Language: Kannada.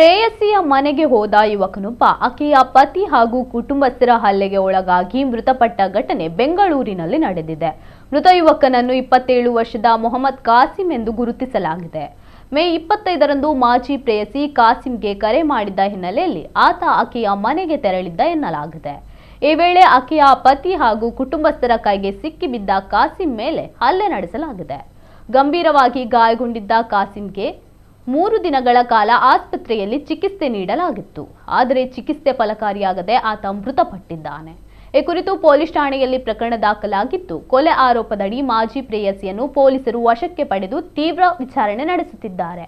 ಪ್ರೇಯಸಿಯ ಮನೆಗೆ ಹೋದ ಯುವಕನೊಬ್ಬ ಆಕೆಯ ಪತಿ ಹಾಗೂ ಕುಟುಂಬಸ್ಥರ ಹಲ್ಲೆಗೆ ಒಳಗಾಗಿ ಮೃತಪಟ್ಟ ಘಟನೆ ಬೆಂಗಳೂರಿನಲ್ಲಿ ನಡೆದಿದೆ. ಮೃತ ಯುವಕನನ್ನು 27 ವರ್ಷದ ಮೊಹಮ್ಮದ್ ಕಾಸಿಂ ಎಂದು ಗುರುತಿಸಲಾಗಿದೆ. ಮೇ 25ರಂದು ಮಾಜಿ ಪ್ರೇಯಸಿ ಕಾಸಿಂಗೆ ಕರೆ ಮಾಡಿದ್ದ ಹಿನ್ನೆಲೆಯಲ್ಲಿ ಆತ ಆಕೆಯ ಮನೆಗೆ ತೆರಳಿದ್ದ ಎನ್ನಲಾಗಿದೆ. ಈ ವೇಳೆ ಆಕೆಯ ಪತಿ ಹಾಗೂ ಕುಟುಂಬಸ್ಥರ ಕೈಗೆ ಸಿಕ್ಕಿಬಿದ್ದ ಕಾಸಿಂ ಮೇಲೆ ಹಲ್ಲೆ ನಡೆಸಲಾಗಿದೆ. ಗಂಭೀರವಾಗಿ ಗಾಯಗೊಂಡಿದ್ದ ಕಾಸಿಂಗೆ 3 ದಿನಗಳ ಕಾಲ ಆಸ್ಪತ್ರೆಯಲ್ಲಿ ಚಿಕಿತ್ಸೆ ನೀಡಲಾಗಿತ್ತು. ಆದರೆ ಚಿಕಿತ್ಸೆ ಫಲಕಾರಿಯಾಗದೆ ಆತ ಮೃತಪಟ್ಟಿದ್ದಾನೆ. ಈ ಕುರಿತು ಪೊಲೀಸ್ ಠಾಣೆಯಲ್ಲಿ ಪ್ರಕರಣ ದಾಖಲಾಗಿದ್ದು, ಕೊಲೆ ಆರೋಪದಡಿ ಮಾಜಿ ಪ್ರೇಯಸಿಯನ್ನು ಪೊಲೀಸರು ವಶಕ್ಕೆ ಪಡೆದು ತೀವ್ರ ವಿಚಾರಣೆ ನಡೆಸುತ್ತಿದ್ದಾರೆ.